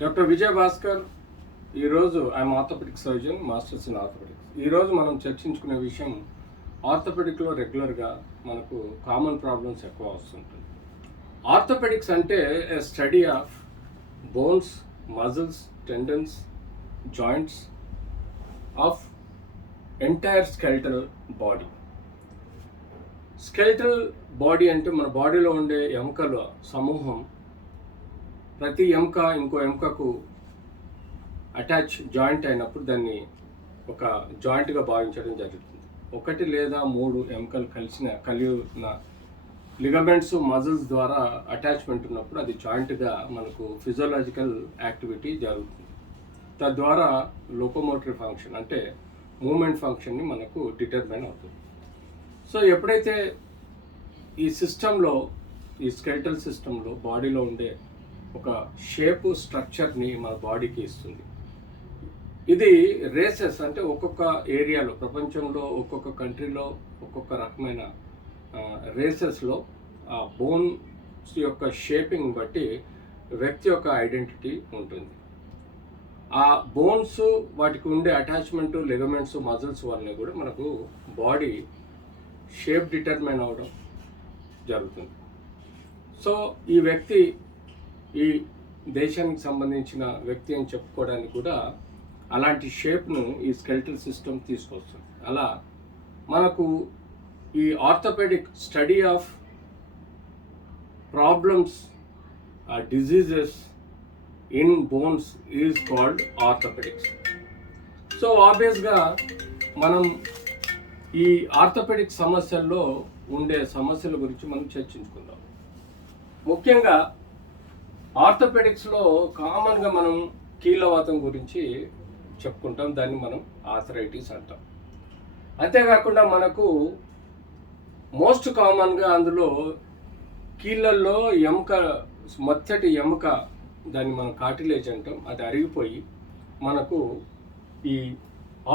Doctor Vijay Bhaskar. ఈరోజు I'm orthopaedic surgeon, masters in orthopaedics. ఈరోజు మనం చర్చించుకునే విషయం ఆర్థోపెడిక్లో రెగ్యులర్గా మనకు కామన్ ప్రాబ్లమ్స్ ఎక్కువ వస్తుంటుంది. ఆర్థోపెడిక్స్ అంటే a study of bones, muscles, tendons, joints of entire skeletal body. Skeletal body అంటే మన బాడీలో ఉండే ఎముకల సమూహం. ప్రతి ఎముక ఇంకో ఎముకకు అటాచ్ జాయింట్ అయినప్పుడు దాన్ని ఒక జాయింట్గా భావించడం జరుగుతుంది. ఒకటి లేదా మూడు ఎముకలు కలిగిన లిగమెంట్స్, మజిల్స్ ద్వారా అటాచ్మెంట్ ఉన్నప్పుడు అది జాయింట్గా మనకు ఫిజియోలాజికల్ యాక్టివిటీ జరుగుతుంది. తద్వారా లోకోమోటరీ ఫంక్షన్ అంటే మూమెంట్ ఫంక్షన్ని మనకు డిటర్మైన్ అవుతుంది. సో ఎప్పుడైతే ఈ సిస్టంలో, ఈ స్కెల్టల్ సిస్టంలో బాడీలో ఉండే ఒక షేపు, స్ట్రక్చర్ని మన బాడీకి ఇస్తుంది. ఇది రేసెస్ అంటే ఒక్కొక్క ఏరియాలో, ప్రపంచంలో ఒక్కొక్క కంట్రీలో ఒక్కొక్క రకమైన రేసెస్లో ఆ బోన్స్ యొక్క షేపింగ్ బట్టి వ్యక్తి యొక్క ఐడెంటిటీ ఉంటుంది. ఆ బోన్స్, వాటికి ఉండే అటాచ్మెంట్, లిగమెంట్స్, మజిల్స్ వల్ల కూడా మనకు బాడీ షేప్ డిటర్మైన్ అవ్వడం జరుగుతుంది. సో ఈ వ్యక్తి ఈ దేశానికి సంబంధించిన వ్యక్తి అని చెప్పుకోవడానికి కూడా అలాంటి షేప్ను ఈ స్కెల్టల్ సిస్టమ్ తీసుకొస్తుంది. అలా మనకు ఈ orthopaedic study of problems, diseases in bones is called orthopaedics. So ఆబ్వియస్గా మనం ఈ ఆర్థోపెడిక్ సమస్యల్లో ఉండే సమస్యల గురించి మనం చర్చించుకుందాం. ముఖ్యంగా ఆర్థోపెడిక్స్లో కామన్గా మనం కీళ్ళవాతం గురించి చెప్పుకుంటాం. దాన్ని మనం ఆర్థరైటిస్ అంటాం. అంతేకాకుండా మనకు మోస్ట్ కామన్గా అందులో కీళ్ళల్లో ఎముక, మొత్తటి ఎముక, దాన్ని మనం కార్టిలేజ్ అంటాం, అది అరిగిపోయి మనకు ఈ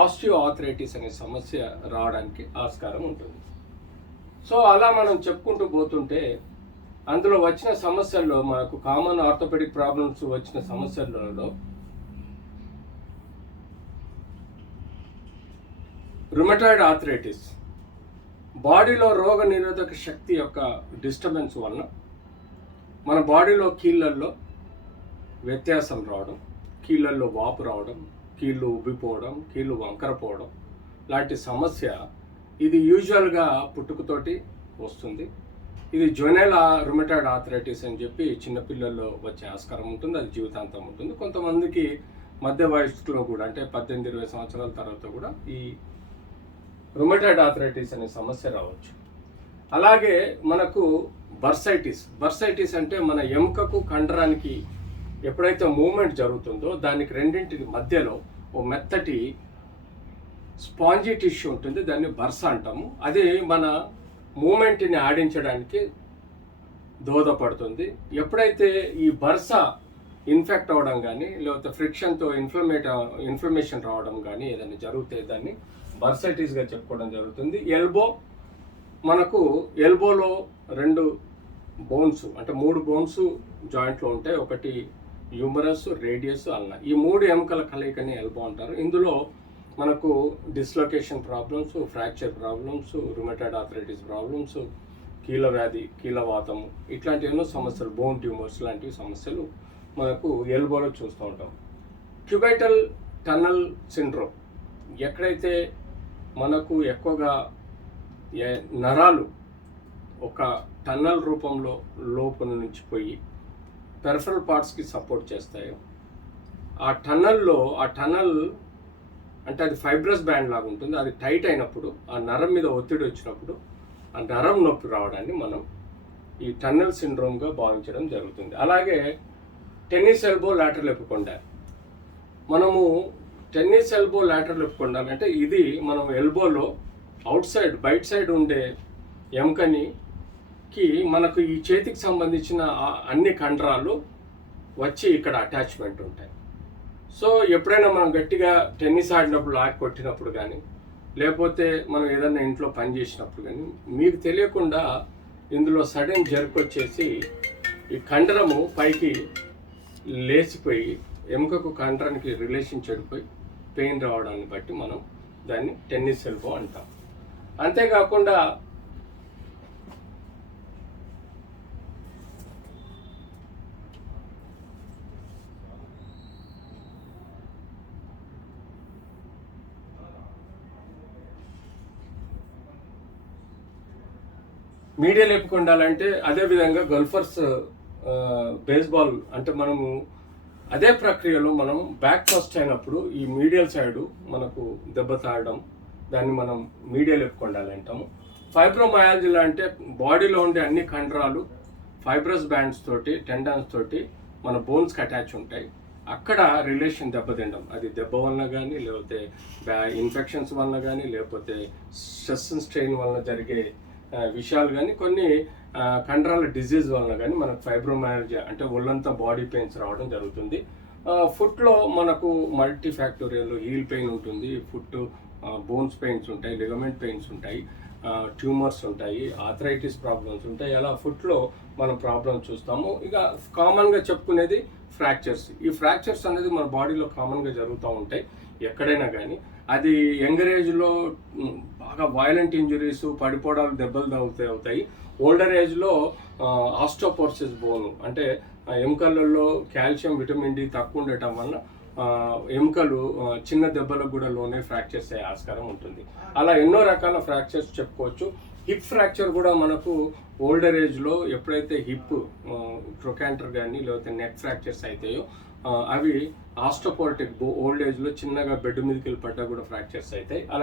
ఆస్టియో ఆర్థరైటిస్ అనే సమస్య రావడానికి ఆస్కారం ఉంటుంది. సో అలా మనం చెప్పుకుంటూ పోతుంటే అందులో వచ్చిన సమస్యల్లో మనకు కామన్ ఆర్థోపెడిక్ ప్రాబ్లమ్స్ వచ్చిన సమస్యలలో రుమటాయిడ్ ఆర్థరైటిస్, బాడీలో రోగ నిరోధక శక్తి యొక్క డిస్టర్బెన్స్ వలన మన బాడీలో కీళ్ళల్లో వ్యత్యాసం రావడం, కీళ్ళల్లో వాపు రావడం, కీళ్ళు ఉబ్బిపోవడం, కీళ్ళు వంకరపోవడం లాంటి సమస్య. ఇది యూజువల్గా పుట్టుకతోటి వస్తుంది. ఇది జొనెల్ రుమటాయిడ్ ఆర్థరైటిస్ అని చెప్పి చిన్నపిల్లల్లో వచ్చే ఆస్కారం ఉంటుంది. అది జీవితాంతం ఉంటుంది. కొంతమందికి మధ్య వయస్సులో కూడా, అంటే 18-20 సంవత్సరాల తర్వాత కూడా ఈ రుమటాయిడ్ ఆర్థరైటిస్ అనే సమస్య రావచ్చు. అలాగే మనకు బర్సైటిస్ అంటే మన ఎముకకు, కండరానికి ఎప్పుడైతే మూమెంట్ జరుగుతుందో దానికి రెండింటి మధ్యలో ఓ మెత్తటి స్పాంజీ టిష్యూ ఉంటుంది. దాన్ని బర్స అంటాము. అది మన మూమెంట్ని ఆడించడానికి దోహదపడుతుంది. ఎప్పుడైతే ఈ బర్స ఇన్ఫెక్ట్ అవ్వడం కానీ, లేకపోతే ఫ్రిక్షన్తో ఇన్ఫ్లమేషన్ రావడం కానీ ఏదైనా జరిగితే దాన్ని బర్సైటిస్గా చెప్పుకోవడం జరుగుతుంది. మనకు ఎల్బోలో 2 బోన్స్, అంటే 3 బోన్స్ జాయింట్లో ఉంటాయి. ఒకటి హ్యూమరస్, రేడియస్, అల్నా. ఈ 3 ఎముకల కలయికని ఎల్బో అంటారు. ఇందులో మనకు dislocation problems, fracture problems, rheumatoid arthritis problems, కీళ్ళ వ్యాధి, కీళ్ళవాతము, ఇట్లాంటి ఎన్నో సమస్యలు, బోన్ ట్యూమర్స్ లాంటివి సమస్యలు మనకు ఎల్బోలో చూస్తూ ఉంటాం. క్యూబైటల్ టన్నల్ సిండ్రోమ్, ఎక్కడైతే మనకు ఎక్కువగా నరాలు ఒక టన్నల్ రూపంలో లోపల నుంచి పోయి పెరిఫరల్ పార్ట్స్కి సపోర్ట్ చేస్తాయో, ఆ టన్నల్ అంటే అది ఫైబ్రస్ బ్యాండ్ లాగా ఉంటుంది. అది టైట్ అయినప్పుడు, ఆ నరం మీద ఒత్తిడి వచ్చినప్పుడు ఆ నరం నొప్పి రావడాన్ని మనం ఈ టన్నల్ సిండ్రోమ్గా భావించడం జరుగుతుంది. అలాగే టెన్నిస్ ఎల్బో లాటరల్ ఎపికొండాల్, మనము టెన్నిస్ ఎల్బో లాటరల్ ఎపికొండాల్ అంటే ఇది మనం ఎల్బోలో బయట సైడ్ ఉండే ఎముకకి మనకు ఈ చేతికి సంబంధించిన అన్ని కండరాలు వచ్చి ఇక్కడ అటాచ్మెంట్ ఉంటాయి. సో ఎప్పుడైనా మనం గట్టిగా టెన్నిస్ ఆడినప్పుడు, లాక్ కొట్టినప్పుడు కానీ, లేకపోతే మనం ఏదైనా ఇంట్లో పని చేసినప్పుడు కానీ మీకు తెలియకుండా ఇందులో సడన్ జర్క్ వచ్చేసి ఈ కండరము పైకి లేచిపోయి ఎముకకు కండరానికి రిలేషన్ చెడిపోయి పెయిన్ రావడాన్ని బట్టి మనం దాన్ని టెన్నిస్ ఎల్బో అంటాం. అంతేకాకుండా మీడియా లేపుకు ఉండాలంటే అదేవిధంగా గల్ఫర్స్ బేస్బాల్ అంటే మనము అదే ప్రక్రియలో మనం బ్యాక్ ఫస్ట్ అయినప్పుడు ఈ మీడియల్ సైడు మనకు దెబ్బ తాగడం, దాన్ని మనం మీడియా లేపుకు ఉండాలంటాము. ఫైబ్రోమయాలజీ అంటే బాడీలో ఉండే అన్ని కండరాలు ఫైబ్రస్ బ్యాండ్స్ తోటి టెండన్స్ తోటి మన బోన్స్కి అటాచ్ ఉంటాయి. అక్కడ రిలేషన్ దెబ్బతిండడం, అది దెబ్బ వలన కానీ లేకపోతే ఇన్ఫెక్షన్స్ వలన కానీ లేకపోతే స్ట్రెస్ స్ట్రెయిన్ వలన జరిగే విషయాలు కానీ కొన్ని కండరాల డిజీజ్ వలన కానీ మనకు ఫైబ్రోమయాలజీ అంటే ఒళ్ళంతా బాడీ పెయిన్స్ రావడం జరుగుతుంది. ఫుట్లో మనకు మల్టీ ఫ్యాక్టోరియల్ హీల్ పెయిన్ ఉంటుంది, ఫుట్ బోన్స్ పెయిన్స్ ఉంటాయి, లిగమెంట్ పెయిన్స్ ఉంటాయి, ట్యూమర్స్ ఉంటాయి, ఆథరైటిస్ ప్రాబ్లమ్స్ ఉంటాయి. అలా ఫుట్లో మనం ప్రాబ్లమ్స్ చూస్తాము. ఇక కామన్గా చెప్పుకునేది ఫ్రాక్చర్స్. ఈ ఫ్రాక్చర్స్ అనేది మన బాడీలో కామన్గా జరుగుతూ ఉంటాయి ఎక్కడైనా కానీ. అది యంగర్ ఏజ్లో బాగా వైలెంట్ ఇంజురీస్, పడిపోవడాలు, దెబ్బలు అవుతాయి. ఓల్డర్ ఏజ్లో ఆస్టోపోర్సిస్ బోను అంటే ఎముకలలో కాల్షియం, విటమిన్ డి తక్కువ ఉండటం వల్ల ఎముకలు చిన్న దెబ్బలకు కూడా లోనే ఫ్రాక్చర్స్ అయ్యే ఆస్కారం ఉంటుంది. అలా ఎన్నో రకాల ఫ్రాక్చర్స్ చెప్పుకోవచ్చు. హిప్ ఫ్రాక్చర్ కూడా మనకు ఓల్డర్ ఏజ్లో ఎప్పుడైతే హిప్ ట్రొకాంటర్ కానీ లేకపోతే నెక్ ఫ్రాక్చర్స్ అవుతాయో అవి ఆస్టోపోర్టిక్ ఓల్డ్ ఏజ్లో చిన్నగా బెడ్ మీదకి వెళ్ళి పడ్డా కూడా ఫ్రాక్చర్స్ అవుతాయి. అలా